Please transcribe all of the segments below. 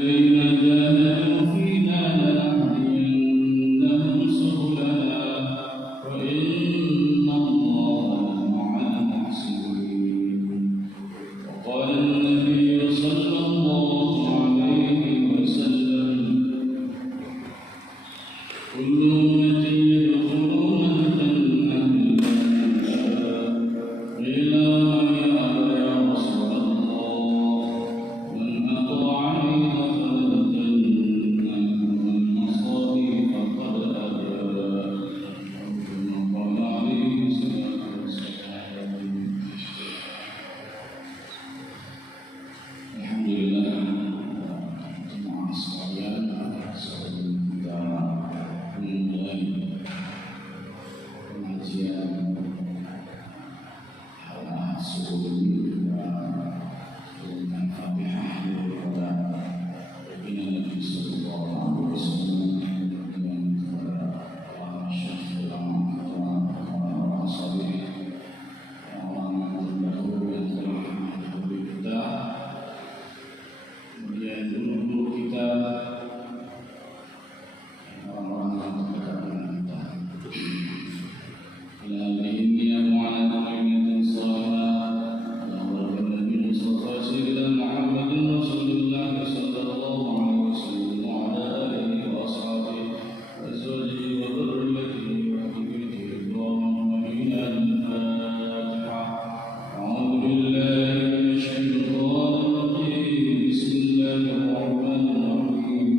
الذين جاهدوا فينا لنهدينهم سبلنا وإن الله لمع المحسنين. وقال النبي صلى الله عليه وسلم: كل أمتي يدخلون الجنة إلا من أبى يا رسول الله من أطاعني دخل الجنة ومن عصاني فقد أبى. كما قال عليه الصلاة والسلام. Alhamdulillah, jemaah sekalian, sebelum kita memulai pengajian sebelum dengan Fatihah kepada pimpinan Nabi Sallallahu Alaihi Wasallam dan kepada para syekh ulama, para salih, orang terdahulu yang telah mendahului kita. Kemudian guru-guru kita, orang-orang yang terdekat dengan kita. Alhamdulillah ya mu'allim salihah ala Nabi Mustafa sayyidina Muhammadin Rasulullah sallallahu alaihi wasallam wa ala alihi wa ashabihi wa azwajihi wa dhurriyyatihi wa ahlihi ridwanul Al-Fatihah. A'udzu billahi minasyaitonir rajim. Bismillahirrahmanirrahim.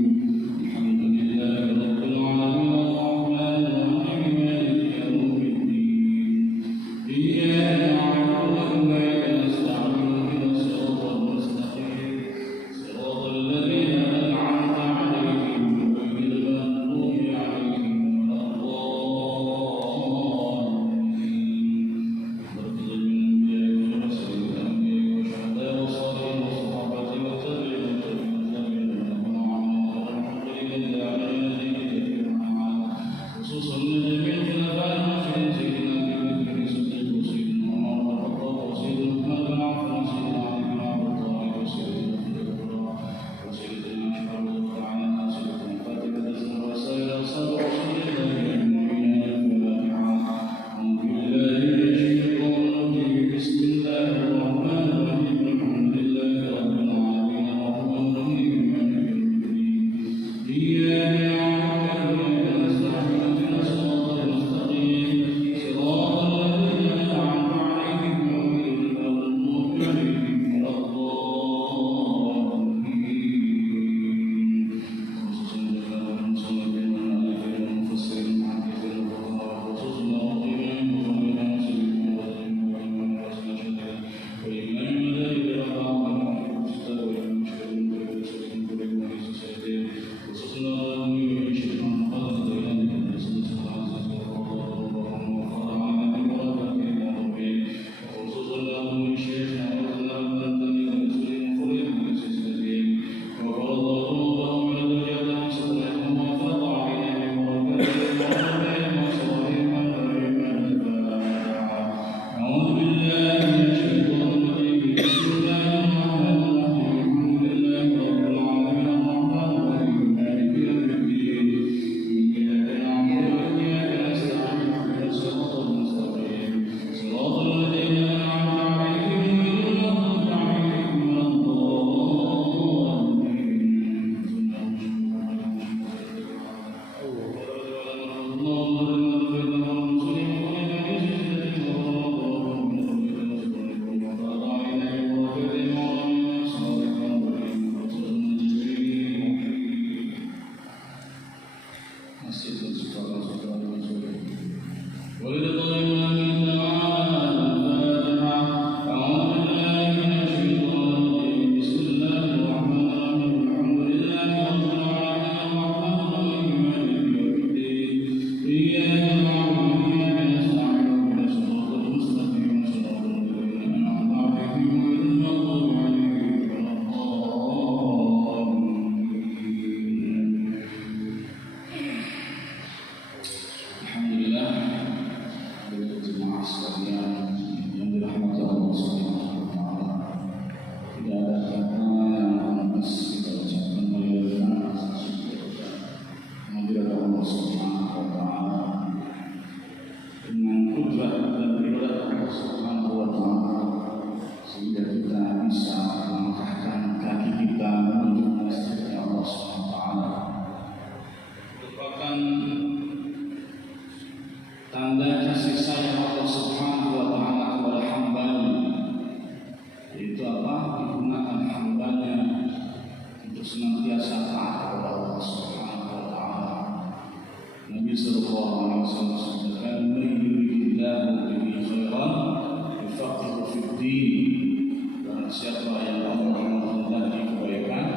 Dan siapa yang Allah menghendaki kebaikan,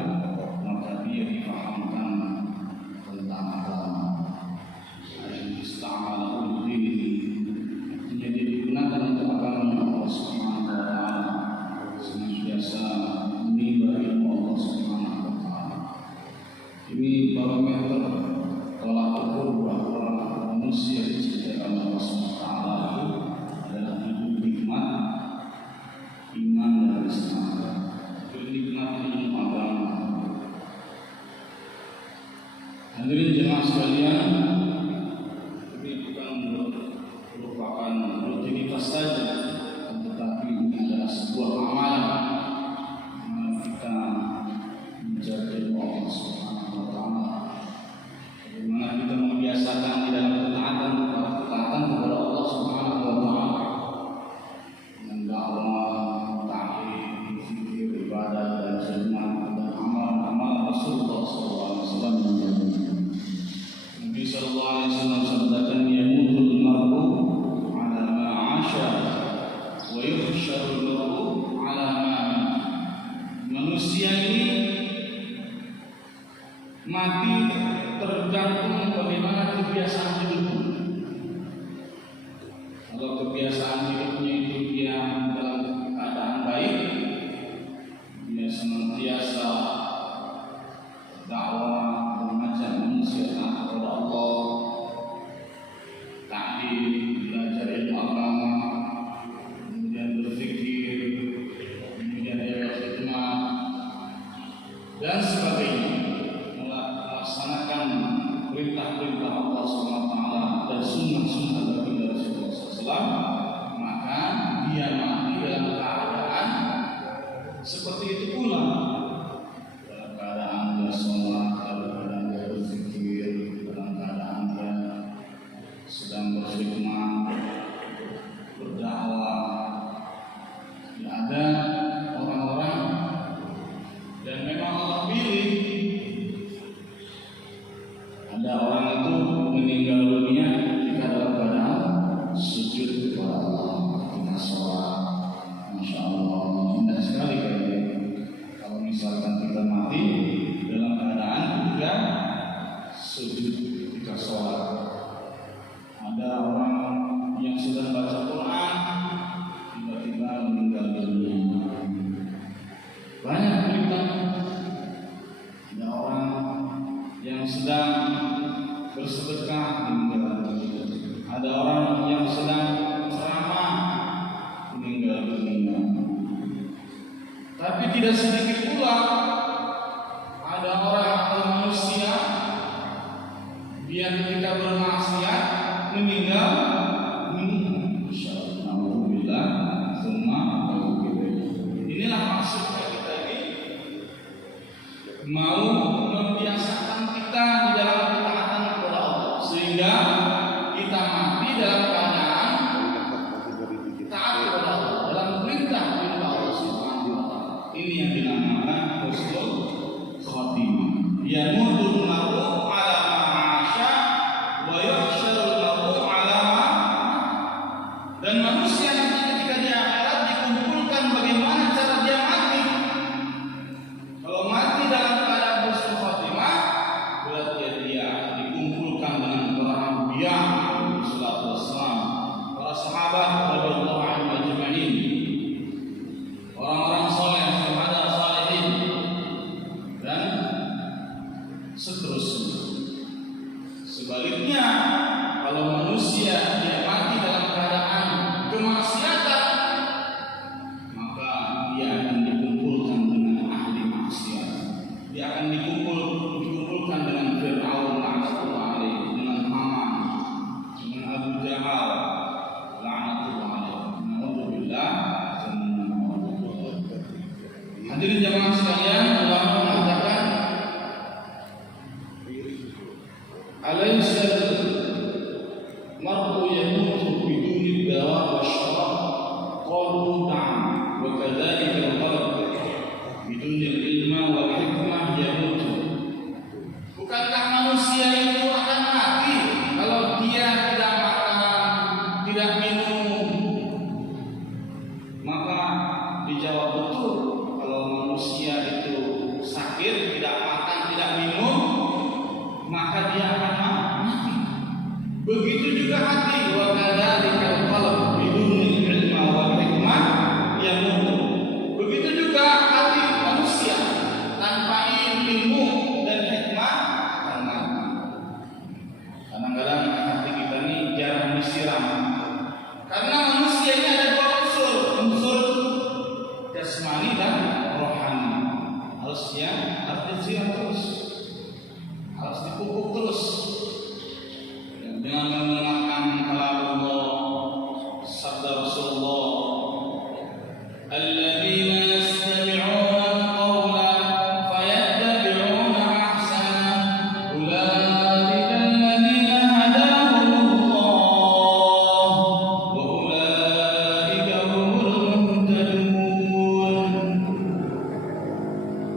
maka dia difahamkan tentang agama. Al-Ista'malahu dini, artinya dia digunakan untuk agama Allah Subhanahu wa Ta'ala, senantiasa menimba ilmu Allah Subhanahu wa Ta'ala. Ini barometer tolak ukur bahwa manusia diciptakan Allah Subhanahu wa Ta'ala adalah hidup nikmat iman dan Islam. Nikmat ilmu agama. Hadirin jemaah sekalian, ini bukan merupakan rutinitas saja, tetapi ini adalah sebuah amalan kita menjadi Allah Subhanahu wa Ta'ala. Bagaimana kita membiasakan di dalam ketaatan kepada Allah Subhanahu wa Ta'ala dengan dakwah, ta'lim, zikir, ibadah dan khidmat dan amal-amal Rasulullah SAW. Nabi sallallahu alaihi wasallam sabdakan, yamutul mar'u ala ma 'asha wa yuhsyarul mar'u ala ma mata. Manusia ini mati tergantung bagaimana kebiasaan hidupnya. Kalau kebiasaan hidupnya itu dia dalam keadaan baik, dia senantiasa dakwah, mengajak manusia kepada Allah, ta'lim, belajar ilmu agama, kemudian berzikir, kemudian dia berkhidmat dan sebagainya, melaksanakan perintah-perintah Allah SWT dan sunnah-sunnah baginda Rasulullah SAW, maka dia mati dalam keadaan seperti itu pula. Dalam keadaan dia sholat, dalam keadaan dia berzikir, dalam keadaan dia sedang berkhidmat, berdakwah. Tidak ada orang-orang dan memang Allah pilih. Ada orang itu meninggal dunia ketika dalam keadaan sujud kepada Allah, ketika sholat. Masya Allah, indah sekali kayaknya. Kalau misalkan kita mati dalam keadaan ketika sujud, ketika sholat. Ada orang yang sedang baca Quran tiba-tiba meninggal dunia. Banyak berita. Ada orang yang sedang bersedekah meninggal dunia. Ada orang yang sedang ceramah meninggal dunia. Tapi tidak sedikit pula ada orang atau manusia dia ketika bermaksiat meninggal dunia. Alhamdulillah, semua inilah maksudnya kita ini mau membiasakan kita di dalam ketaatan kepada Allah, sehingga kita mati dalam keadaan taat kepada Allah, dalam perintah Allah Subhanahu wa Ta'ala. Ini yang dinamakan husnul khatimah. Yamutul mar'u ala ma 'asha wa yuhsyarul mar'u ala ma. Dan manusia nanti ketika di akhirat dikumpulkan bagaimana cara dia mati. Kalau mati dalam keadaan husnul khatimah, berarti dia dikumpulkan dengan para anbiya, sallallahu alaihi wasallam, para sahabat radhiyallahu anhum ajma'in, orang-orang saleh, syuhada salihin, dan seterusnya. Sebaliknya, kalau manusia dia mati dalam keadaan kemaksiatan, maka dia akan dikumpulkan dengan ahli maksiat. Dia akan dikumpulkan dengan Fir'aun la'natullah alaihi, dengan Haman, dengan Abu Jahal la'natullah alaihi. Na'udzubillah. Hadirin jamaah sekalian, Allah mengatakan, alaysa mar'u yamutu biduni dawa wa syarab, qalu na'am wa kadzalika al-qalb biduni al-ilma wal hikmah yamutu maka dia akan mati. Begitu juga hati, wa kadzalika qalb biduni ilma wal hikmah yamut. Begitu juga hati manusia tanpa ilmu dan hikmah akan mati. Kadang-kadang hati kita ini jarang disiram. Karena manusia ini ada dua unsur jasmani dan rohani. Harus disiram terus, harus dipupuk terus dengan mendengarkan kalam Allah, sabda Rasulullah, alladzina yastami'una al-qawla fayattabi'una ahsana ulaika alladzina hadahumullah wa ulaika humul muhtadun.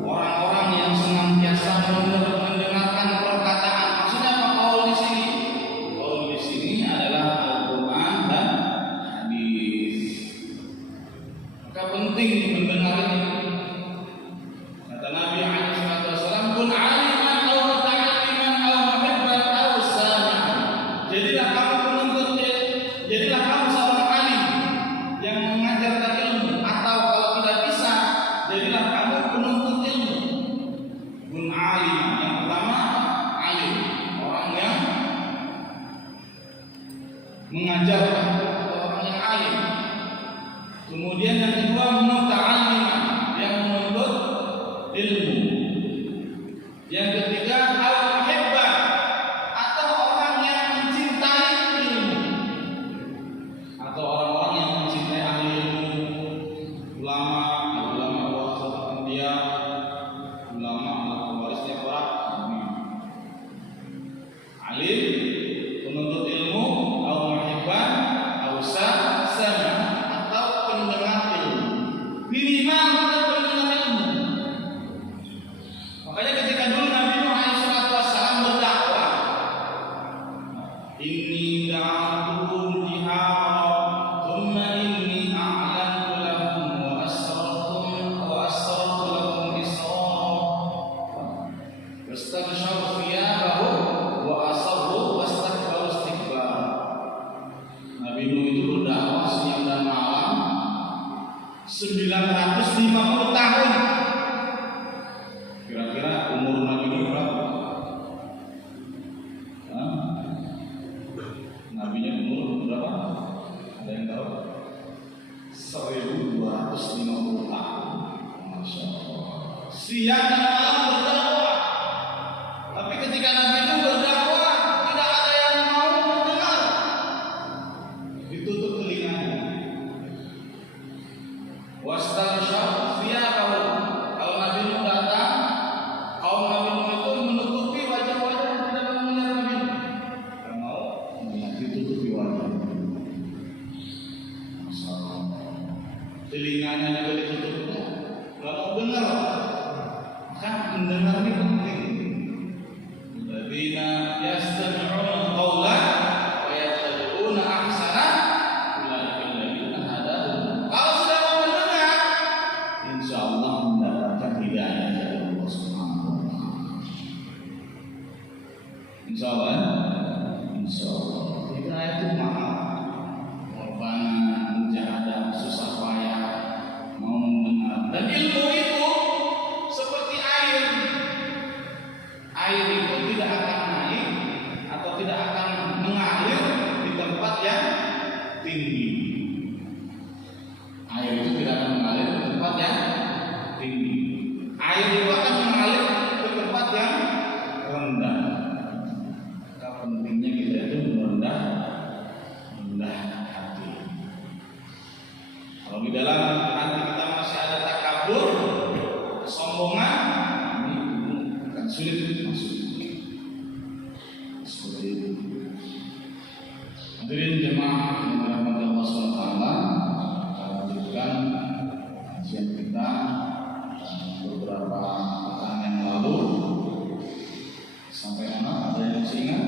Orang-orang yang senantiasa mendengarkan perkataan. Maksudnya apa qaul di sini? Qaul di sini adalah Al-Qur'an dan hadis. Maka penting mendengar ini. Kata Nabi alaihi wasallam, "Kun 'aliman aw muta'alliman aw muhibban aw sami'an." Jadilah kamu penuntut ilmu, jadilah kamu seorang alim yang mengajarkan ilmu, atau kalau tidak bisa, jadilah kamu penuntut ilmu. Kun 'aliman, yang pertama alim, orang yang mengajarkan atau orang yang alim. Kemudian yang kedua muta'alliman, yang menuntut ilmu. Yang ketiga al-muhibban, atau orang yang mencintai ilmu, atau orang-orang yang mencintai ahli ilmu, ulama warasatul anbiya, ulama warisnya para nabi. Alim, penuntut ilmu, al-muhibban, sami, atau pendengar ilmu. Minimal kita pendengar ilmu. Makanya ketika dulu Nabi Nuh alaihi wasallam berdakwah, inni da'atuhum jihara thumma inni a'lantu lahum wa asrartu lahum israr wastaghshaw thiyabahum wa asarru wastakbaru istikbar. Nabi Nuh itu berdakwah siang dan malam 950 tahun. Kira-kira umur Nabi Nuh berapa? Nabinya umur berapa? Ada yang tahu? 1250 tahun. Masya Allah. Siang dan malam berdakwah. Tapi ketika Nabi Nuh berdakwah, tidak ada yang mau mendengar. Ditutup telinganya. Wastaghshaw thiyabahum. Kalau Nabi Nuh datang, kaum Nabi Nuh itu menutupi wajah-wajah yang tidak mau mendengar Nabi Nuh. Tidak mau ditutupi wajah. Masalah. Telinganya juga ditutup. Tidak mau dengar. Kan mendengar ini penting. Alladzina yastami'una al-qawla wa yattabi'una ahsana ulaika alladzina hadahum. Kalau sudah mau mendengar, insyaallah mendapatkan hidayah dari Allah Subhanahu wa taala. Insyaallah. Hidayah itu mahal. Pengorbanan, mujahadah, susah payah mau mendengar. Dan ilmu itu seperti air. Air itu tidak akan naik atau tidak akan mengalir di tempat yang tinggi. Air itu tidak akan mengalir di tempat yang tinggi. Air itu akan mengalir ke tempat yang rendah. Maka pentingnya kita itu merendah hati. Kalau di dalam hati kita masih ada takabur, kesombongan, ini akan sulit masuk. Seperti itu. Hadirin jemaah yang dirahmati Allah SWT, kita lanjutkan kajian kita beberapa pekan yang lalu sampai mana? Ada yang masih ingat?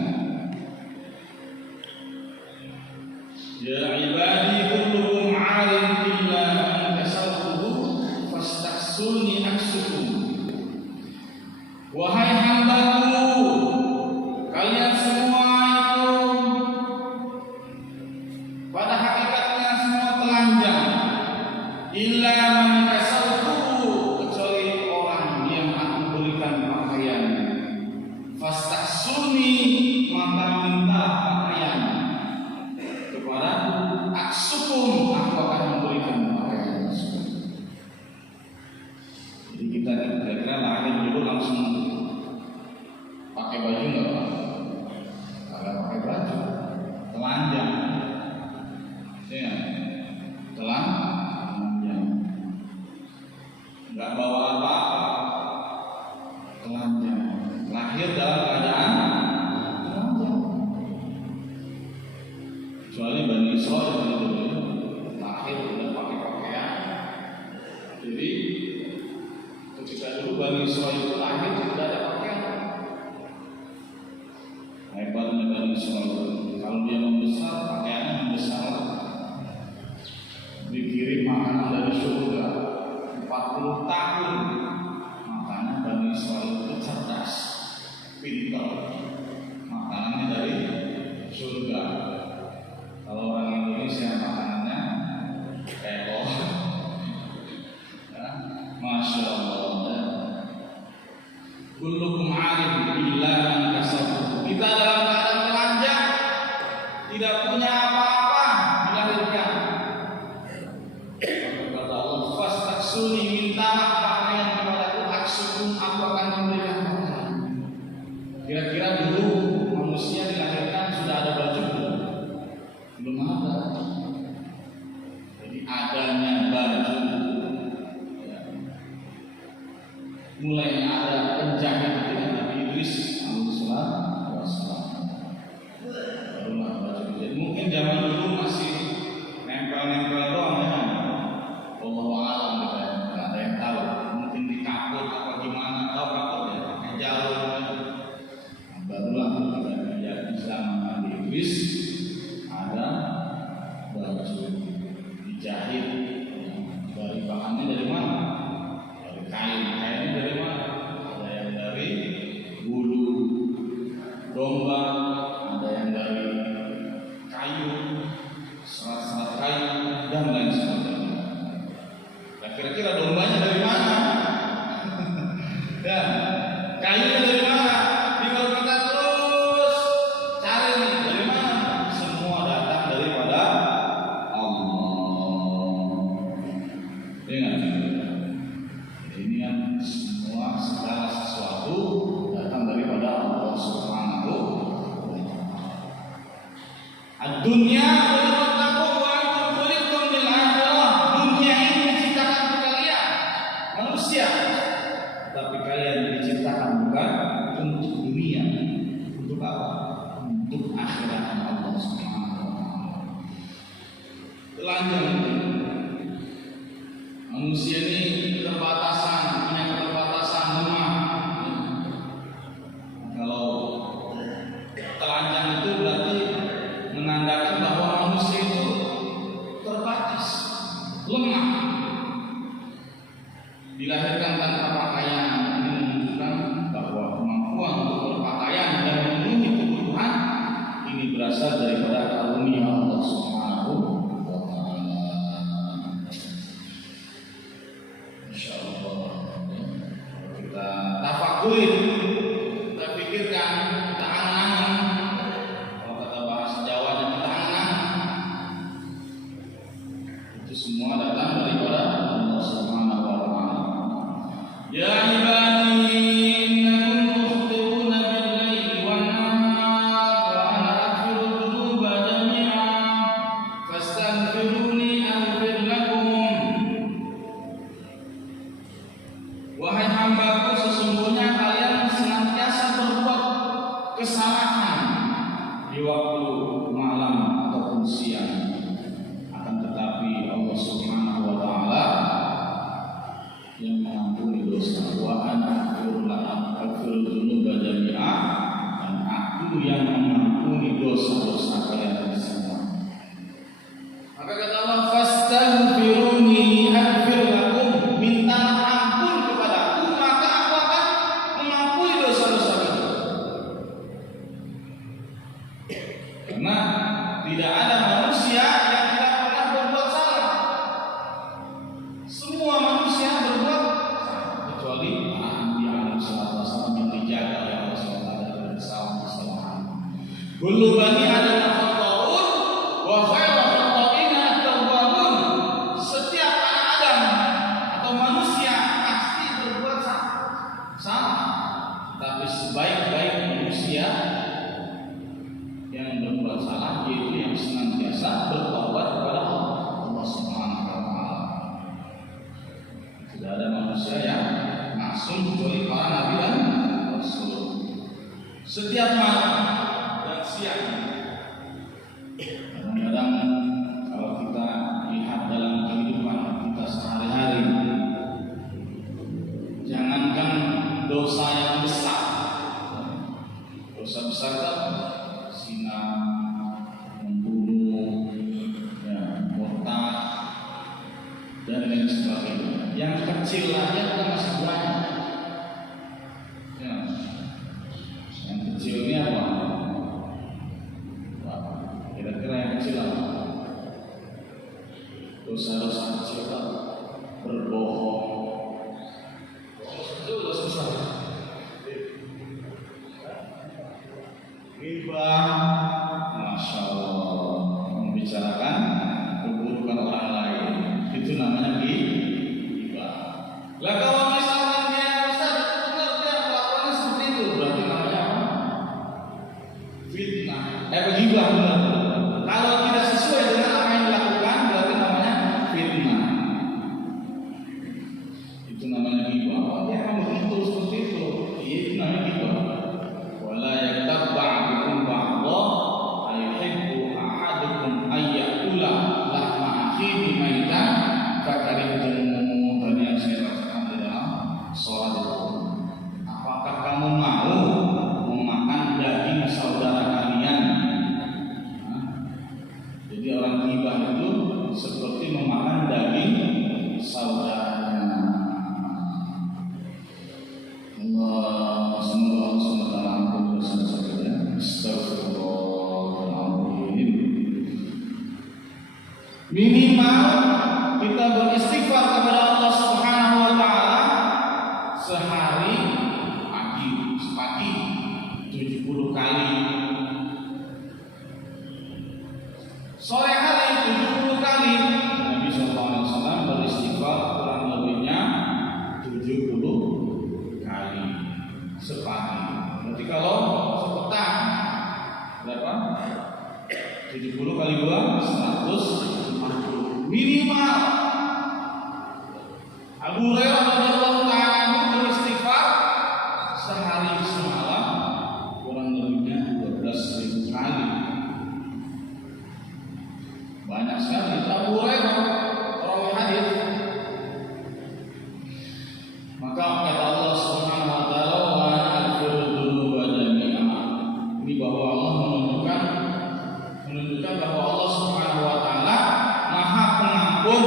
Ya ibadi kullukum 'alim illa man kasawtuhu fastaghsulni aksukum. Wahai hambaku, taksuni, maka minta pakaian kepada aksukum, aku akan memberikan pakaian tersebut. Jadi kita kira-kira lahir dulu langsung pakai baju nggak Pak? Kagak pakai baju, telanjang, ya, telanjang, nggak bawa apa-apa, telanjang, lahir dalam keadaan telanjang. Kecuali Bani Israil itu lahir udah pakai pakaian. Jadi ketika dulu Bani Israil itu lahir tidak ada pakaian. Hebatnya Bani Israil, kalau dia membesar pakaiannya membesar. Dikirim makanan dari surga 40 tahun. Makanya Bani Israil itu cerdas, pintar. Makanannya dari surga. Kalau orang Indonesia makanannya teko. Ya, Masya Allah. Kullukum alim illa man kasab. Kita dalam keadaan telanjang, tidak punya apa-apa dilahirkan. Kata Allah, fastaksuni, mintalah pakaian kepadaku, aksukum, aku akan memberikan pakaian. Kira-kira dulu manusia dilahirkan sudah ada baju belum ada. Jadi adanya baju, ya, mulai ada penjahit dengan Nabi Idris alaihissalam, barulah baju. Jadi mungkin zaman dulu masih nempel-nempel doang ya. Wallahu a'lam, nggak ada yang tahu. Mungkin dikaput apa gimana, tahu kaput ya, pakai jalur. Barulah ketika zaman Nabi Idris ada baju dijahit dari bahannya dari mana? Dari kain. Kainnya dari mana? Ada yang dari bulu domba, ada yang dari kayu, serat-serat kayu dan lain sebagainya. Nah, kira-kira dombanya dari mana? Dan kayunya dari mana? Kalau kita terus cari nih dari mana? Semua datang daripada Allah. Ingat, ini kan semua segala sesuatu datang daripada Allah Subhanahu wa Ta'ala. Dunia khalaqakum wa antum khuliqtum lil akhirah. Dunia ini diciptakan untuk kalian manusia, tapi kalian diciptakan bukan untuk dunia. Untuk apa? Untuk akhirat Allah Subhanahu wa Ta'ala. Telanjang. Manusia ini keterbatasan, punya keterbatasan rumah. Kalau telanjang itu berarti menandakan bahwa manusia itu terbatas, lemah. Dilahirkan tanpa pakaian, ini menunjukkan bahwa kemampuan untuk berpakaian dan memenuhi kebutuhan ini berasal daripada karunia Allah Subhanahu wa Ta'ala. Insyaallah kita tafakurin, kita pikirkan, kita angan-angan. Kalau kata bahasa Jawanya kita angan-angan. Itu semua datang daripada Allah Subhanahu wa Ta'ala. Ya ibadi innakum tukhti'una bil-laili wan-nahar wa ana aghfiru dzunuba jami'an fastaghfiruni aghfir lakum. Wahai hambaku, sesungguhnya kalian senantiasa berbuat kesalahan di waktu malam ataupun siang. Akan tetapi Allah Subhanahu wa Ta'ala yang mengampuni dosa. Wa ana aghfiru dzunuba jami'an, dan aku yang mengampuni dosa-dosa kalian semua. Maka kata Allah, fastaghfiruni aghfir lakum, mintalah ampun kepadaku maka aku akan mengampuni dosa-dosa kalian. Karena tidak ada manusia yang tidak pernah berbuat salah. Semua manusia berbuat salah, kecuali Nabi alaihi wasallam yang dijaga oleh Allah SWT dari kesalahan. Kullu bani Adam khata'un wa khairul khata'ina at-tawwabun. Setiap anak Adam atau manusia pasti berbuat salah. Tapi sebaik-baik manusia yang berbuat salah yaitu yang senantiasa bertaubat kepada Allah Subhanahu wa taala. Tidak ada manusia yang maksum kecuali para nabi dan rasul. Setiap malam dan siang, kadang-kadang kalau kita lihat dalam kehidupan kita sehari-hari, jangankan dosa yang besar, dosa besar kan zina, membunuh, murtad dan lain sebagainya. Yang kecil aja kita masih banyak. Yang kecil ini apa? Kira-kira yang kecil apa? Dosa-dosa kecil apa? Berbohong. Itu dosa besar. Ghibah, masya Allah, membicarakan keburukan orang lain, itu namanya ghibah. Lah kalau misalkan dia Ustaz benar dia kelakuannya seperti itu, berarti namanya apa? Fitnah. Ghibah benar. Kalau tidak sesuai dengan apa yang dilakukan, berarti namanya fitnah. Itu namanya ghibah. Oh, dia memang betul seperti itu. Itu namanya ghibah. Wala yaktab ba'dukum ba'dha ayuhibbu ahadukum ayyakula lahma akhihi maitan fakarihtum. Dan yang saya rasakan di dalam sholat itu, apakah kamu mau memakan daging saudara kalian? Jadi orang ghibah itu seperti memakan daging saudaranya. Allah semoga Allah ampun dosa-dosa kita. Astagfirullahaladzim. Minimal kita beristighfar kepada Allah Subhanahu wa taala sehari pagi 70 kali. Sore hari 70 kali. Nabi sallallahu alaihi wasallam beristighfar kurang lebihnya 70 kali sepagi. Berarti kalau sepetang berapa? 70 kali 2 140 minimal. Abu Hurairah radhiyallahu ta'ala beristighfar sehari semalam kurang lebihnya 12.000 kali. Banyak sekali. Abu Hurairah perawi hadis. Maka kata Allah Subhanahu wa taala, wa aghfiru dzunuba jami'a. Ini bahwa Allah menunjukkan bahwa Allah Subhanahu wa taala Maha Pengampun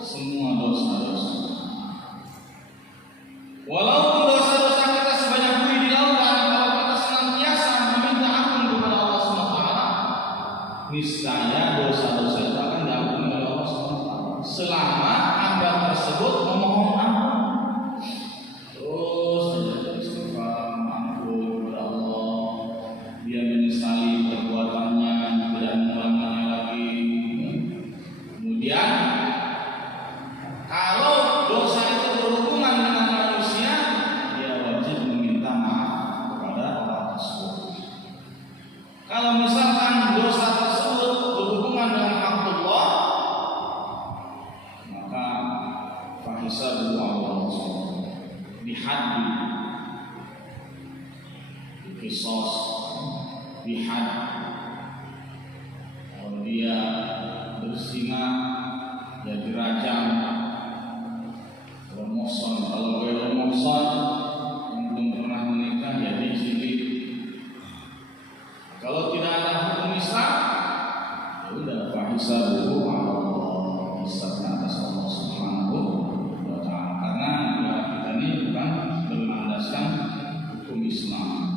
semua dosa-dosa. Walaupun dosa-dosa kita sebanyak bumi di lautan, kalau kita senantiasa meminta ampun kepada Allah Subhanahu wa taala, niscaya dosa-dosa itu akan diampuni oleh Allah Subhanahu wa taala selama hamba tersebut memohon ampun. Terus saja beristighfar, ampun kepada Allah, dia menyesali perbuatannya, tidak mengulanginya lagi. Kemudian kalau dosa itu berhubungan dengan manusia, dia wajib meminta maaf kepada orang tersebut. Kalau misalkan dosa tersebut berhubungan dengan haqqullah, maka fahisabu Allah bihaddi, qisas, bihad. Kalau dia berzina, dia dirajam. Romoson, kalau gue romoson yang belum pernah menikah, ya dijilid. Kalau tidak ada hukum Islam, ya udah fahisabu Allah, hisabnya atas Allah Subhanahu wa taala. Karena kita ini bukan berlandaskan hukum Islam.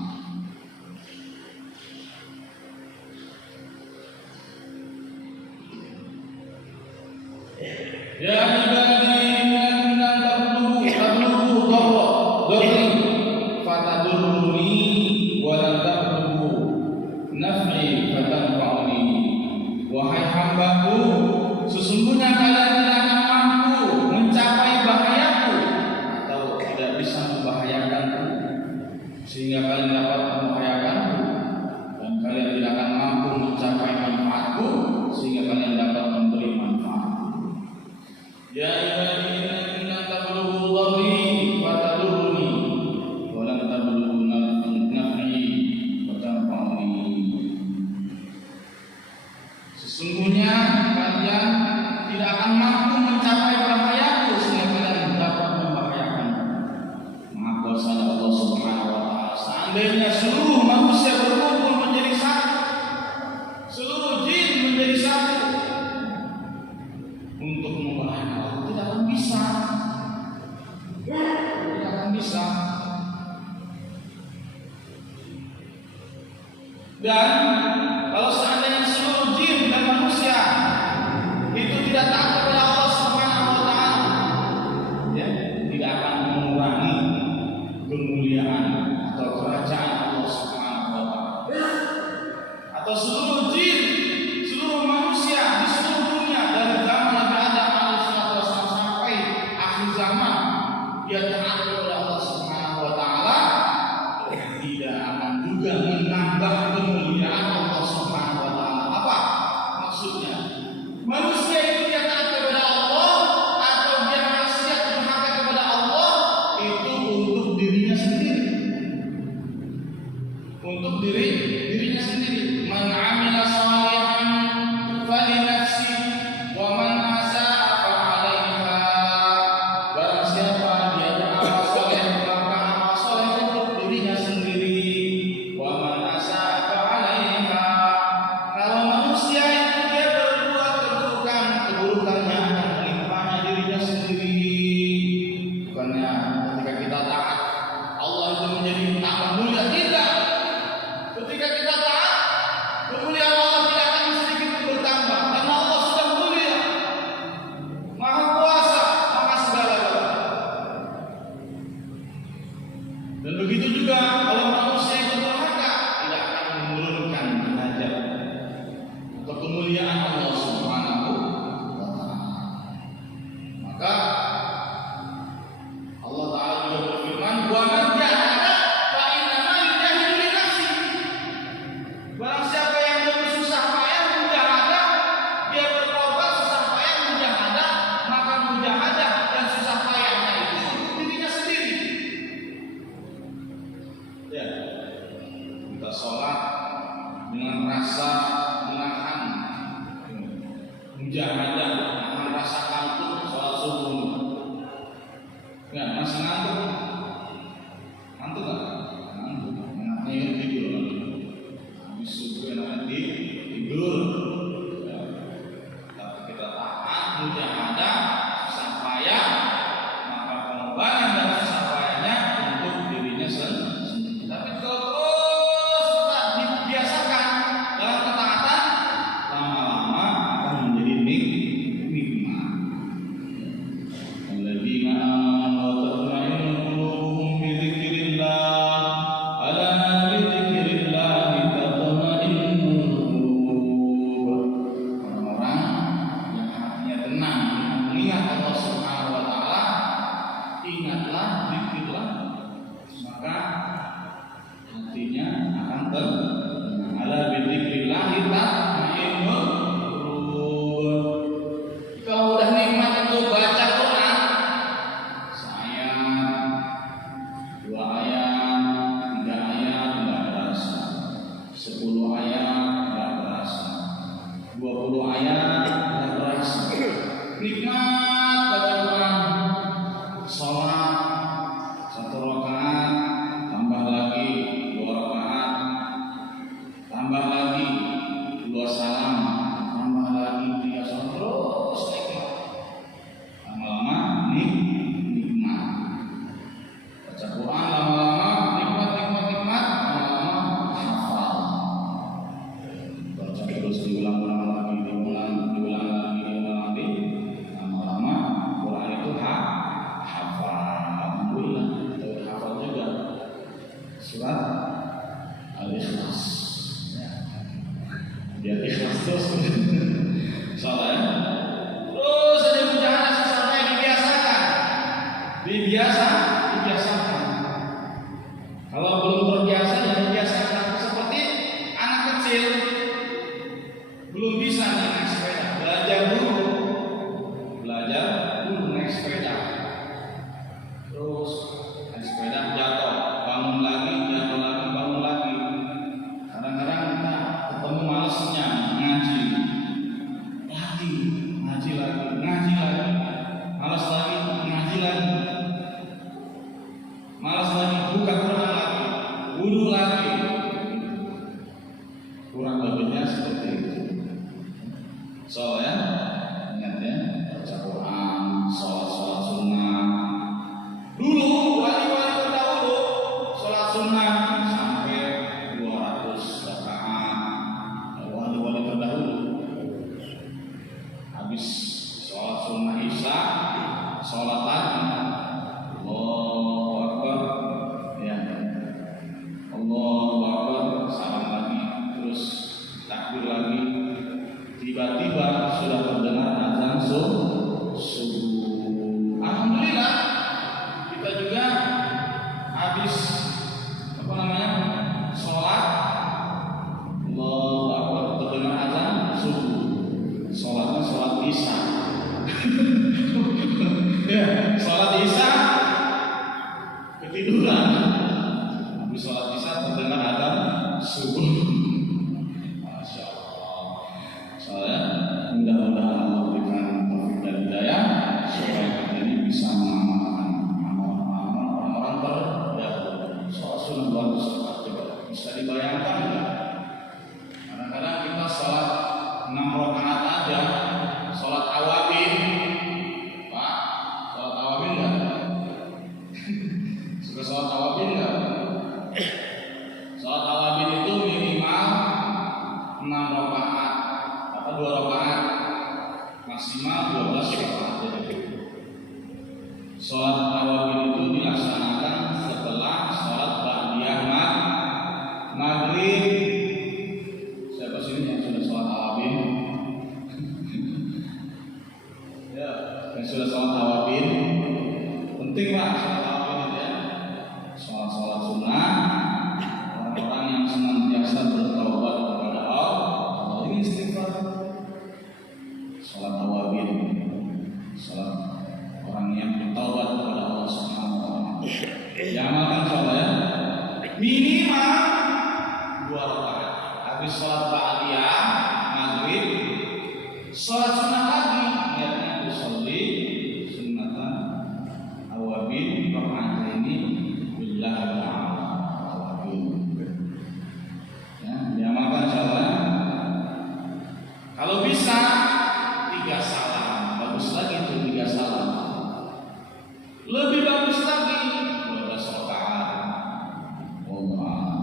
Ya ibadi innam tablugu fatadurruni wa lam tablugu sehingga kalian dapat membahayakanku, dan kalian tidak akan mampu mencapai manfaatku sehingga kalian dapat memberi manfaat. Ya ayyuhalladzina inna tablughu dharri wa tadurruni wa lam tablughu naf'i wa tanfa'uni. Sesungguhnya kalian tidak akan mampu mencapai bahayaku sehingga kalian dapat membahayakan. Maha kuasa Allah Subhanahu wa taala. Seandainya seluruh manusia berkumpul menjadi satu, seluruh jin menjadi satu untuk membahayakan Allah, tidak akan bisa. Tidak akan bisa. Dan kalau seandainya seluruh jin dan manusia itu tidak taat kepada Allah Subhanahu wa taala, ya, tidak akan mengurangi kemuliaan atau kerajaan Allah Subhanahu wa taala. Atau seluruh jin, seluruh manusia di seluruh dunia dari zaman Nabi Adam alaihissalam sampai akhir zaman dia taat kepada Allah Subhanahu wa taala, tidak akan juga menambah kemuliaan Allah Subhanahu wa taala. Apa maksudnya? Manusia itu dia taat kepada Allah atau dia maksiat durhaka kepada Allah itu untuk dirinya sendiri. Untuk dirinya sendiri. Man 'amila shalihan falinafsi wa man asaa fa 'alaiha. Barang siapa dia beramal saleh maka amal saleh untuk dirinya sendiri. Wa man asaa fa 'alaiha. Kalau manusia itu dia berbuat keburukan, keburukannya akan menimpanya dirinya sendiri. Bukannya ketika kita taat Allah itu menjadi tambah mulia, tidak. Ketika kita taat, kemuliaan Allah tidak akan sedikit bertambah karena Allah sudah mulia, Maha Kuasa, Maha segala-galanya. Dan begitu juga kalau manusia itu durhaka, tidak akan menurunkan derajat atau kemuliaan Allah Subhanahu wa taala. Maka Allah Ta'ala juga berfirman, "Wa man jahada fa innama yujahidu li nafsi." Barang siapa yang bersusah payah mujahadah, dia berkorban susah payah mujahadah, maka mujahadah dan susah payahnya itu untuk dirinya sendiri. Ya, kita sholat dengan rasa menahan mujahadah, menahan rasa kantuk sholat subuh. Ya, masih ngantuk? Ngantuk nggak? Ngantuk. Enaknya tidur lagi. Habis subuh enaknya tidur. Ya. Tapi kita taat mujahadah, susah payah, maka pengorbanan dan susah payahnya untuk dirinya sendiri. Tapi kalau terus kita dibiasakan dalam ketaatan, lama-lama akan menjadi nikmat. Alladzina amanu wa tatma'innu qulubuhum bi dzikrillah, ala bi dzikrillah tatma'innul qulub. Orang-orang yang hatinya tenang mengingat Allah Subhanahu wa taala, ingatlah dzikrillah, maka hatinya akan tenang. Ala bi dzikrillah tatma'innul qulub. Kalau udah nikmat itu baca Quran, sayang 2 ayat, 3 ayat enggak berasa, 10 ayat enggak berasa, 20 ayat enggak berasa. Nikmat baca Quran, sholat 1 rakaat, tambah lagi 2 rakaat, tambah lagi 2 salam, tambah lagi 3 salam, terus nikmat. Lama-lama nikmat. Baca Quran lama-lama nikmat, lama-lama hafal. Baca terus diulang-ulang lagi, diulang lagi. Lama-lama Quran itu hafal. Alhamdulillah, kita udah hafal juga surat Al-Ikhlas. Ya. Biar ikhlas terus. Salah ya. Terus ada mujahadah susah payah dibiasakan. Kalau belum terbiasa minimal 2 rakaat. Habis sholat ba'diyah maghrib, sholat sunnah lagi, niatnya usolli sunnatan awabin rakaataini billahi ta'ala awabin. Ya, diamalkan insyaallah. Kalau bisa 3 salam, bagus lagi itu 3 salam. Lebih bagus lagi 12 rakaat.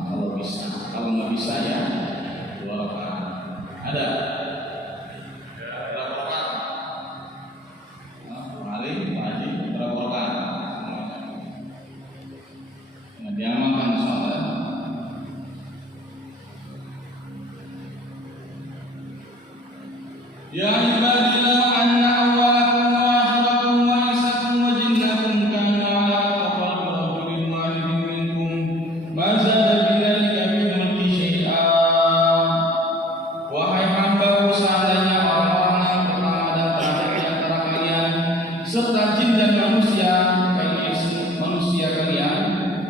Kalau bisa, kalau nggak bisa ya 2 rakaat. Ada? Berapa rakaat? Mari, Haji, berapa rakaat? Nah, diamalkan insyaallah. Ya ibadillah anna awwalakum wa akhirakum wa insakum wa jinnakum kanu ala qalbi rajulin wahidin minkum ma zada bidzalika min mulki syai'a. Wahai hamba-Ku, seandainya orang-orang yang pertama dan terakhir di antara kalian serta jin dan manusia kalian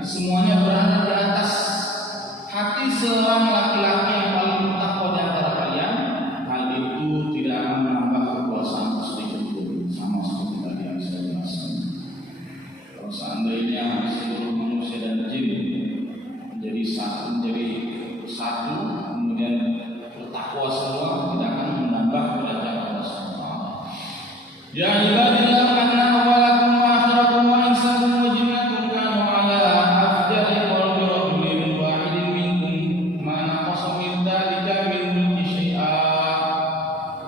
semuanya berada di atas hati seorang laki-laki yang paling bertakwa di antara kalian, hal itu tidak akan menambah kekuasaan sedikit pun, sama seperti tadi yang saya jelaskan. Kalau seandainya seluruh manusia dan jin menjadi satu, kemudian bertakwa semua, tidak akan menambah derajat Allah SWT. Ya ibadillah anna awwalakum wa akhirakum wa insakum wa jinnakum kanu ala afdali qalbi rajulin wahidin minkum ma naqasa min dzalika min mulki syai'a.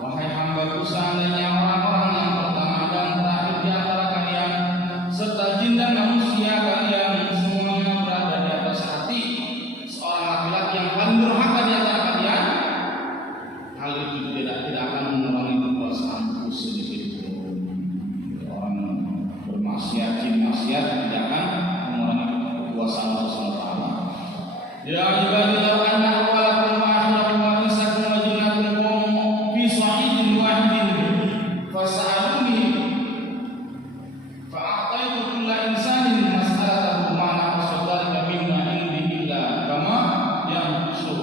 Wahai hamba-Ku, seandainya orang-orang yang pertama dan terakhir di antara kalian serta jin dan manusia kalian semuanya berada di atas hati seorang laki-laki yang paling durhaka di antara kalian, hal itu tidak akan mengurangi kekuasaanku sedikit pun. Orang bermaksiat, jin maksiat tidak akan mengurangi kekuasaan Allah SWT. Ya ibadillah anna awwalakum wa akhirakum wa insakum wa jinnakum fi sa'idin wahidin fas'aluni fa'ataitu kulla insanin mas'alatahu ma naqasa dzalika mimma indi illa kama yanqusu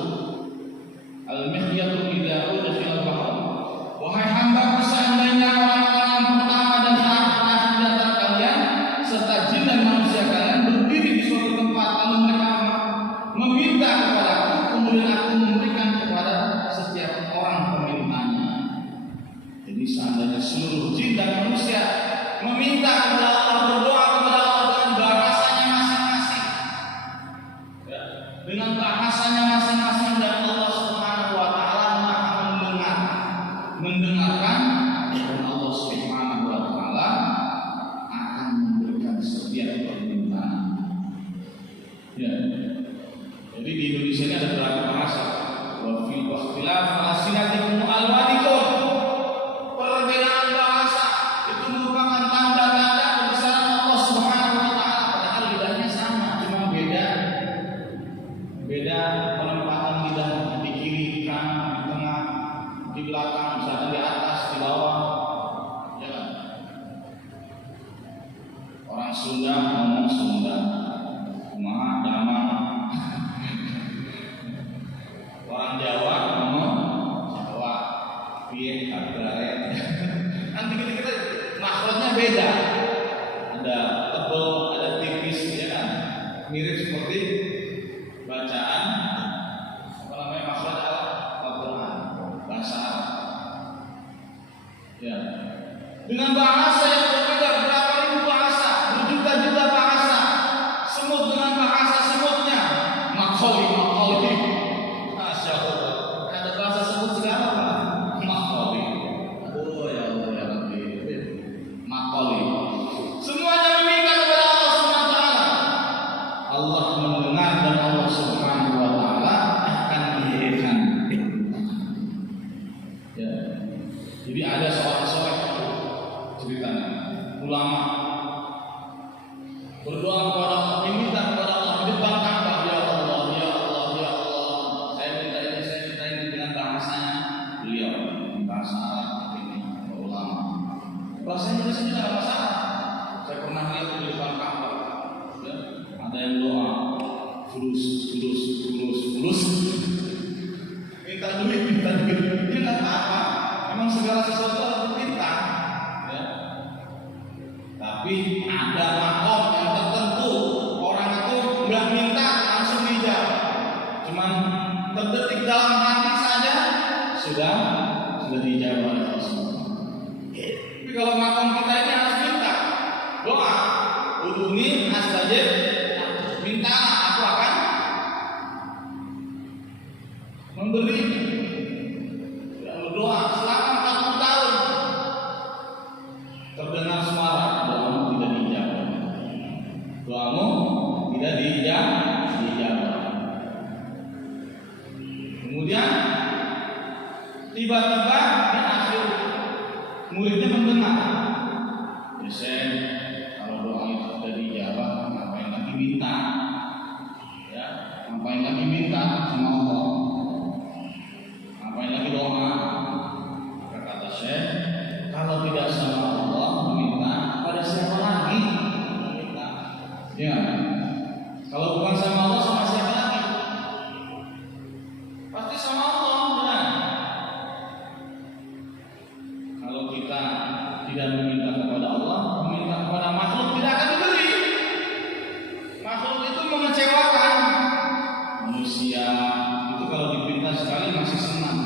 al-mikhyatu idza udkhila al-bahr. Wahai hamba-Ku, seandainya orang-orang yang pertama dan terakhir di antara kalian serta jin dan manusia kalian berdiri di suatu tempat lalu mereka meminta kepadaku, kemudian aku memberikan kepada setiap orang permintaannya. Jadi seandainya seluruh jin dan manusia meminta kepada Allah, berdoa kepada Allah dengan bahasanya masing-masing, ya, dengan bahasanya masing-masing, dan Allah Subhanahu wa Ta'ala akan mendengarkan, dan Allah Subhanahu wa Ta'ala akan memberikan setiap permintaan. Ya. Jadi di Indonesia ini ada berapa bahasa? Wa fi ikhtilaf alsinatikum alwanikum. Perbedaan bahasa itu merupakan tanda-tanda kebesaran Allah Subhanahu wa Ta'ala, padahal lidahnya sama, cuma beda penempatan lidah, di kiri, di kanan, di tengah, di belakang, misalnya di atas, di bawah. Ya kan? Orang Sunda ngomong Sunda, kumaha damang. Orang Jawa ngomong Jawa, piye kabar. Nanti kita makhrajnya beda. Ada tebal, ada tipis, ya kan? Mirip seperti bacaan makhraj Al-Qur'an, bahasa Arab. Ya. Dengan bahasa yang berbeda, berapa ribu bahasa, berjuta-juta bahasa. Semut dengan bahasa semutnya, makholi. Masya Allah. Ada bahasa semut segala Pak. Makholi. Oh ya Allah ya Rabbi. Makholi. Semuanya meminta kepada Allah Subhanahu wa Ta'ala. Allah mendengar dan Allah Subhanahu wa Ta'ala akan mengirimkan. Ya. Jadi ada seorang soleh ceritanya, ulama berdoa kepada Allah, meminta kepada Allah di depan Ka'bah, ya Allah, ya Allah, ya Allah, saya minta ini dengan bahasanya beliau, bahasa Arab ini, ulama. Bahasa Indonesia tidak masalah. Saya pernah lihat di depan Ka'bah, ya, ada yang doa, suruh tulus. Minta duit. Ini nggak apa-apa. Memang segala sesuatu harus diminta. Ya. Tapi ada makom yang tertentu. Orang itu nggak minta langsung dijawab. Cuman terdetik dalam hati saja sudah dijawab oleh Allah. Tapi kalau makom kita ini harus minta doa. Udhuni astajib, minta aku akan memberi. Berdoa selama 40 tahun terdengar suara doamu tidak dijawab. Doamu tidak dijawab. Kemudian tiba-tiba di akhir muridnya mendengar, kalau doa itu sudah dijawab, ngapain lagi minta? Ya, ngapain lagi minta sama Allah? Ngapain lagi doa? Kata Syekh, kalau tidak sama Allah meminta, pada siapa lagi meminta? Ya, kalau bukan sama Allah, sama siapa lagi? Pasti sama Allah. Ya. Kalau kita tidak meminta kepada Allah, meminta kepada makhluk tidak akan diberi. Makhluk itu mengecewakan. Manusia itu kalau dipinta sekali masih senang,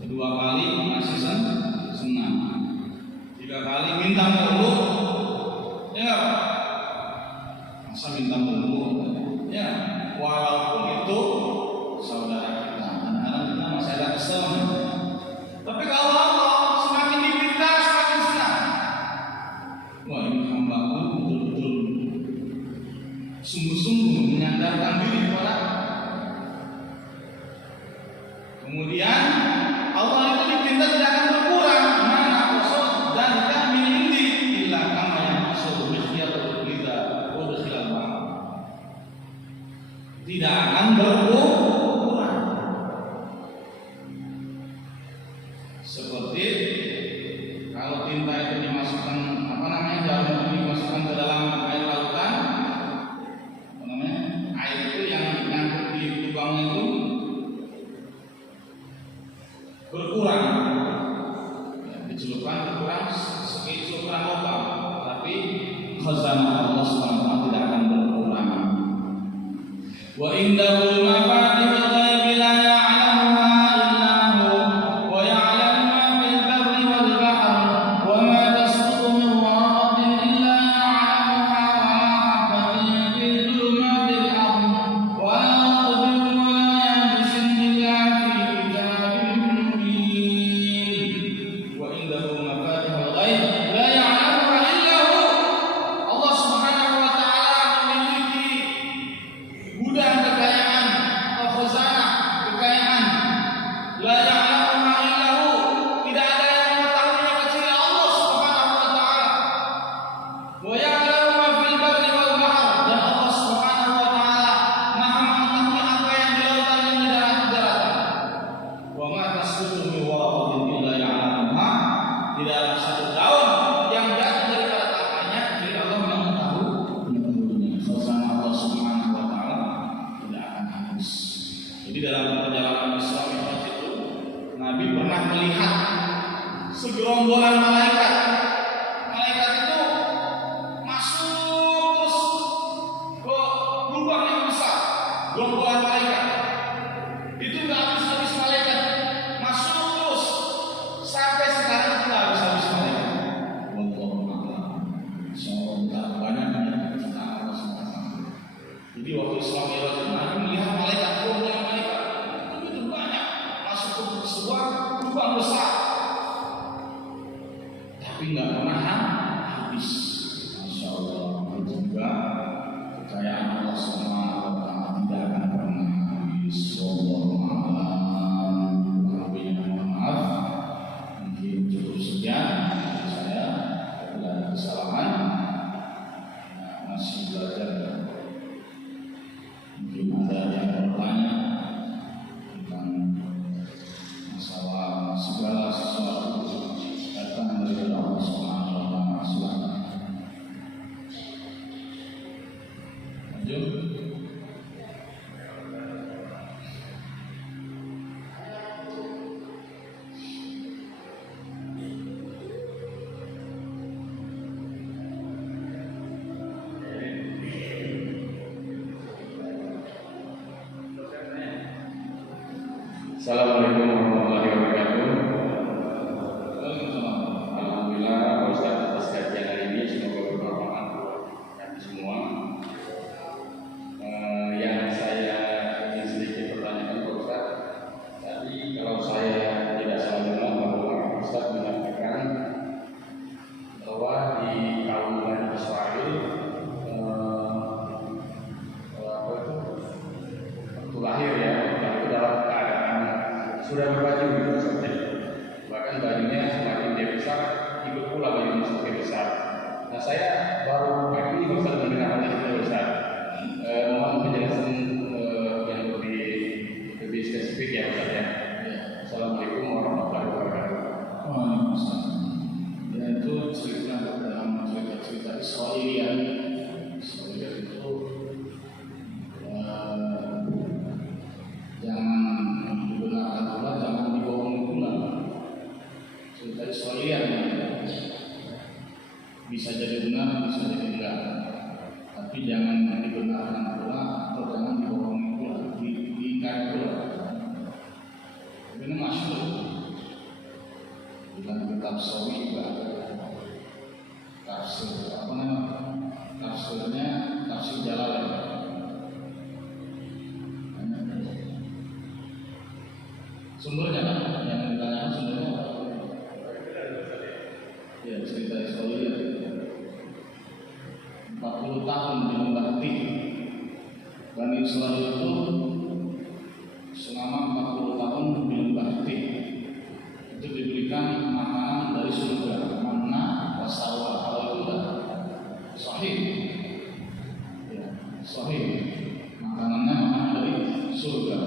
kedua kali masih senang, 3 kali minta mulu, ya masa minta mulu, ya walaupun itu saudara kita, anak-anak kita masih ada kesel. Tapi kalau Allah semakin dipinta semakin senang. Wah, ini hamba-Ku betul-betul sungguh-sungguh menyandarkan diri kepada. Kemudian Allah itu dipinta tidak akan berkurang. Mana qasad dan kami indi illa kama yaqsud bikhiyatu lidza udkhilal bahr. Tidak akan berkurang. Seperti kalau tinta itu dimasukkan jarum itu dimasukkan ke dalam air lautan, air itu yang nyangkut di lubangnya itu berkurang, ya, dicelupkan berkurang sekitar lubang, tapi khazanah Allah SWT tidak akan berkurang. Wa indahul mafatihul ghaibi la ya'lamuha illa hu wa ya'lamu ma fil barri wal bahri wa ma tasqutu min waraqatin illa ya'lamuha wa la habatin fi dhulumatil ardi wa la ratbin wa la yabisin illa fi kitabin mubin. Wa indahu mafatihul ghaib la ya'lamuha illa hu. Allah Subhanahu wa taala memiliki gudang kekayaan atau khazanah kekayaan, la ya'lamuha illa hu, tidak ada yang mengetahuinya kecuali Allah Subhanahu wa taala. Wa ya'lamu ma fil barri wal bahr, dan Allah Subhanahu wa taala Maha mengetahui apa yang di lautan dan di daratan. Wa ma tasqutu min waraqatin illa ya'lamuha, tidak ada satu daun yang jatuh daripada tangannya kecuali Allah mengetahuinya. Khazanah Allah Subhanahu wa taala tidak akan habis. Jadi dalam perjalanan Isra Mi'raj itu Nabi pernah melihat segerombolan malaikat. Malaikat itu masuk terus ke lubang yang besar. Gerombolan malaikat itu nggak habis-habis malaikat, masuk terus sampai sekarang itu nggak habis-habis malaikat. Wallahu a'lam. Insyaallah banyak kita Allah SWT. Jadi waktu Isra Mi'raj itu Nabi melihat malaikat, gerombolan malaikat begitu banyak masuk ke sebuah lubang besar, tapi nggak pernah habis. Masya Allah, itu juga kekayaan Allah Subhanahu wa taala tidak akan pernah habis. Wallahu a'lam. Mohon maaf, mungkin cukup sekian dari saya. Bila ada kesalahan, masih belajar. Mungkin ada yang bertanya tentang masalah segala sesuatu datang dari Allah Subhanahu wa taala. Lanjut. Assalamualaikum warahmatullahi wabarakatuh. Alhamdulillah Pak Ustaz atas kajian hari ini semoga bermanfaat buat kami semua. Yang saya ingin sedikit pertanyakan Pak Ustaz, tadi kalau saya tidak salah dengar bahwa Pak Ustaz menyampaikan bahwa di kaum Bani Israil waktu lahir ya, itu dalam keadaan sudah berbaju gitu seperti itu. Bahkan bajunya semakin dia besar, ikut pula bajunya semakin besar. Nah saya baru pagi ini Ustaz mendengar hal itu Ustaz. Mohon penjelasan yang lebih spesifik ya Ustaz ya. Assalamualaikum warahmatullahi wabarakatuh. Waalaikumsalam. Ya itu cerita dalam cerita-cerita Israelian. Israelian itu jangan digunakan pula, jangan dibohongi pula. Cerita Israelian bisa jadi benar, bisa jadi enggak. Tapi jangan digunakan pula atau jangan dibohongi pula, diingkari pula. Ini masyhur dalam kitab Sawi juga ada tafsir apa namanya, tafsirnya tafsir Jalalain. Sumbernya kan yang ditanyakan sumbernya apa? Ya cerita Israel 40 tahun di lembah Tih. Bani Israel itu selama 40 tahun di lembah Tih itu diberikan makanan dari surga, manna wasalwa. Kalau itu sudah sahih, ya, sahih. Makanannya makanan dari surga,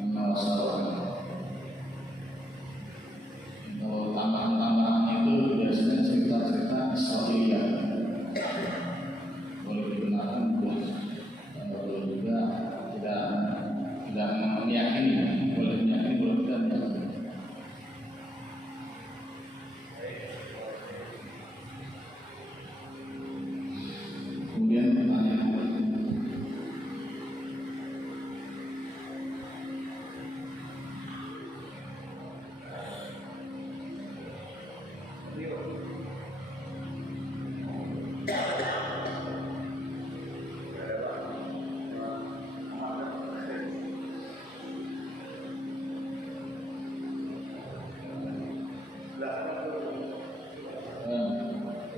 manna wasalwa. Kalau tambahan-tambahannya itu biasanya cerita-cerita Israelian. Boleh digunakan, boleh juga tidak meyakini, boleh meyakini, boleh tidak meyakini. Kemudian pertanyaan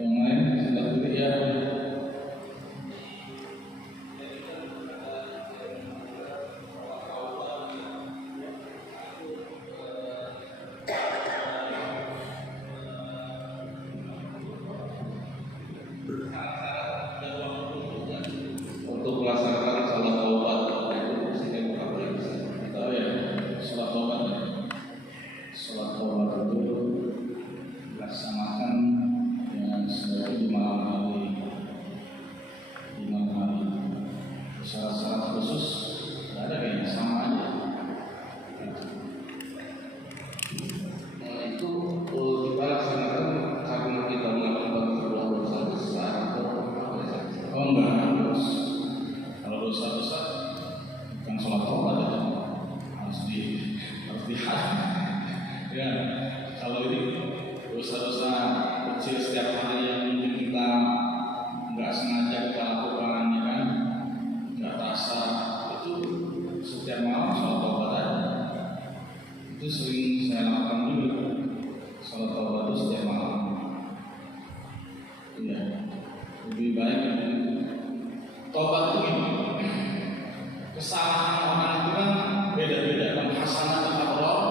yang lain sudah pilih ya. Untuk melaksanakan salat taubat itu mestinya bukan boleh bisa. Oh ya, sholat taubat ya. Sholat taubat itu dilaksanakan dengan sebaiknya di malam hari. Di malam hari. Syarat-syarat khusus tidak ada, kayaknya sama aja. Itu kita laksanakan karena kita melakukan sebuah dosa besar atau apa saja. Oh enggak harus. Kalau dosa besar bukan sholat taubat ya. Harus dihadap. Ya, kalau ini dosa-dosa kecil setiap hari yang mungkin kita nggak sengaja kita lakukan, ya kan, nggak terasa, itu setiap malam sholat taubat aja. Itu sering saya lakukan juga, sholat taubat itu setiap malam. Iya, lebih baik dari itu. Taubat itu gini, kesalahan orang itu kan beda-beda. Kan hasanatul abrar,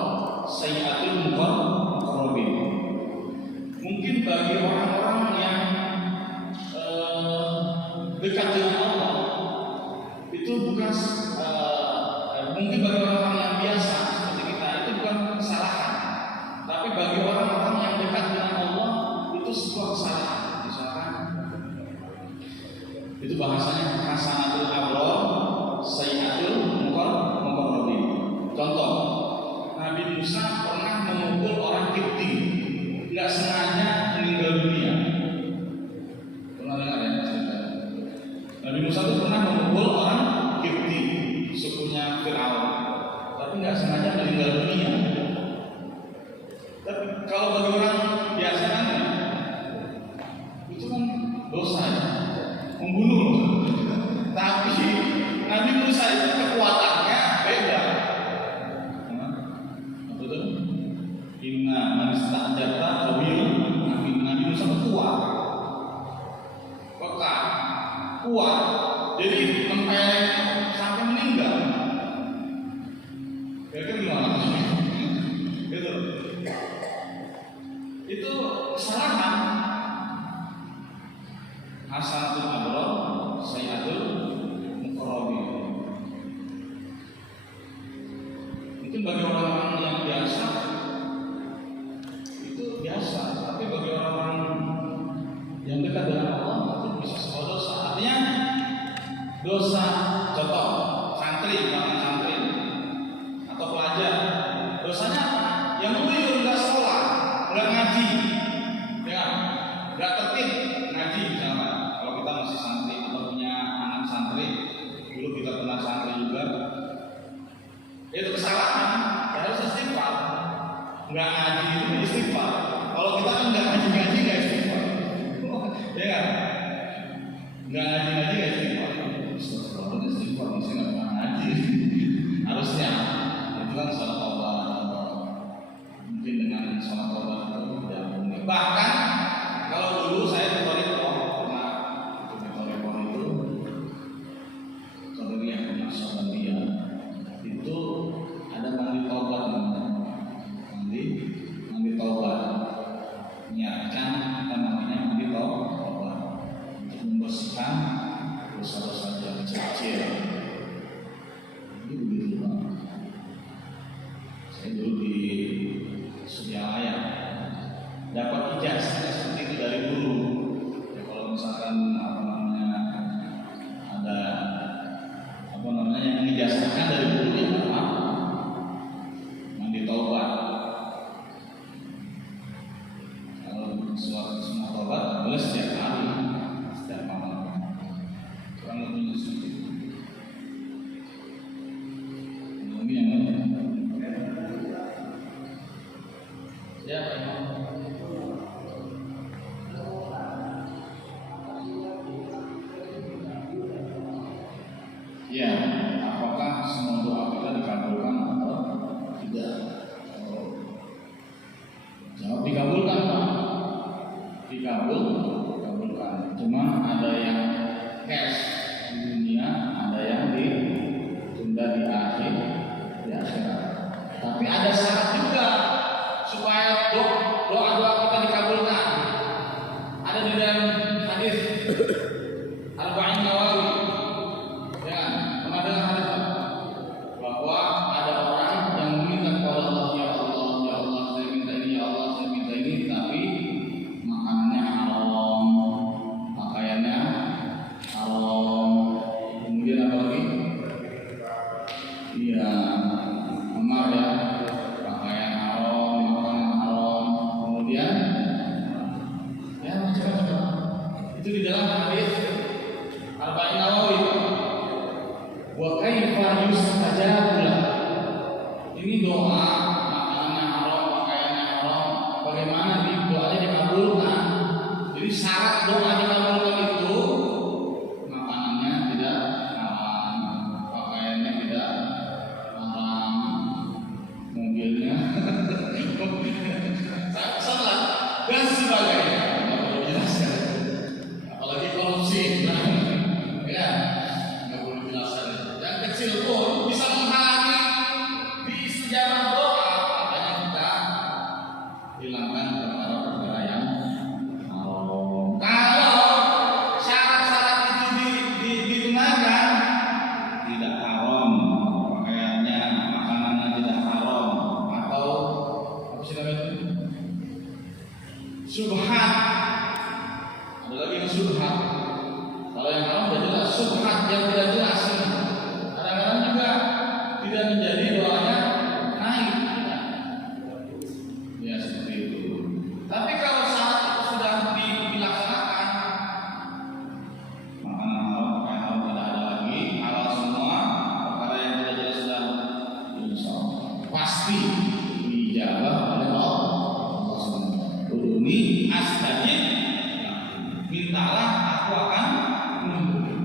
sayyi'atul muqarrabin. Mungkin bagi orang-orang yang dekat dengan Allah itu bukan mungkin bagi orang-orang yang biasa seperti kita itu bukan kesalahan, tapi bagi orang-orang yang dekat dengan Allah itu sebuah kesalahan. Misalkan itu bahasanya hasanatul abrar, sayyi'atul muqarrabin. Contoh, Nabi Musa pernah memukul orang Kipti, nggak sengaja meninggal dunia. Pernah dengar ya cerita? Nabi Musa itu pernah memukul orang Kipti, sukunya Fir'aun, tapi nggak sengaja meninggal Mungkin bagi orang-orang yang biasa itu biasa, tapi bagi orang-orang yang dekat dengan Allah itu bisa sebuah dosa. Artinya dosa, contoh santri, bahkan santri atau pelajar, dosanya apa? Yang dulu nggak sekolah, nggak ngaji, ya, nggak tertib ngaji misalnya. Kalau kita masih santri atau punya anak santri, dulu kita pernah santri juga, itu kesalahan, ya harus istighfar. Nggak ngaji itu istighfar. Kalau kita kan nggak ngaji nggak istighfar, ya kan? Nggak ngaji nggak istighfar. Kalau istighfar mesti nggak pernah ngaji. Harusnya itu kan salah taubat. Mungkin dengan salah taubat itu tidak mungkin. Bahkan kalau dulu saya di Toriko pernah di Toriko itu kalau yang punya sahabat dia itu ada mandi taubat mandi taubat. Niatkan kita namanya mandi taubat untuk membersihkan dosa-dosa yang kecil. Ini begitu Pak. Saya dulu di Sudialaya dapat ijazah seperti itu dari guru. Ya, kalau misalkan ada yang ijazahkan dari guru ya apa? Mandi taubat. Kalau semua taubat boleh setiap hari, setiap malam. Kurang lebih seperti itu. Ini yang mana? Ya, ya, apakah semua doa kita dikabulkan atau tidak? Jawab dikabulkan Pak. Dikabulkan. Cuma ada yang cash di dunia, ada yang ditunda di akhirat. Tapi ada syarat juga supaya doa-doa kita dikabulkan. Ada di dalam hadis Arba'in Nawawi. Ya, pernah dengar hadis bahwa ada orang yang meminta kepada Allah, ya Allah, saya minta ini, ya Allah, saya minta ini, tapi makanannya haram, pakaiannya haram, kemudian apa lagi? Iya, amar ya, pakaian haram, makanan haram, kemudian ya macam-macam. Itu di dalam hadis Arba'in Nawawi. Wa kaifa yustajabu lah. Ini doa makanannya haram, pakaiannya haram, bagaimana doanya dikabulkan? Jadi syarat doa dikabulkan itu makanannya tidak haram, pakaiannya tidak haram, mobilnya salat dan sebagainya. Nggak perlu jelaskan, apalagi korupsi, ya nggak perlu jelaskan. Yang kecil pun bisa menghalangi di sejarah doa, makanya kita hilangkan perkara-perkara yang haram. Kalau syarat-syarat itu ditunaikan, tidak haram pakaiannya, makanannya tidak haram, atau apa sih namanya itu? Subhat. Ada lagi yang subhat. Kalau yang haram sudah jelas, subhat yang tidak jelas. Kadang-kadang juga tidak menjadi doanya naik. Ya seperti itu. Tapi kalau syarat itu sudah dilaksanakan, makanan haram, pakaian haram tidak ada lagi, halal semua, perkara yang tidak jelas sudah insyaallah pasti dijawab oleh Allah SWT. Uduni astajib, mintalah aku akan memberi.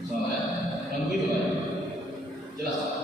Soalnya kan begitu kan? Jelas.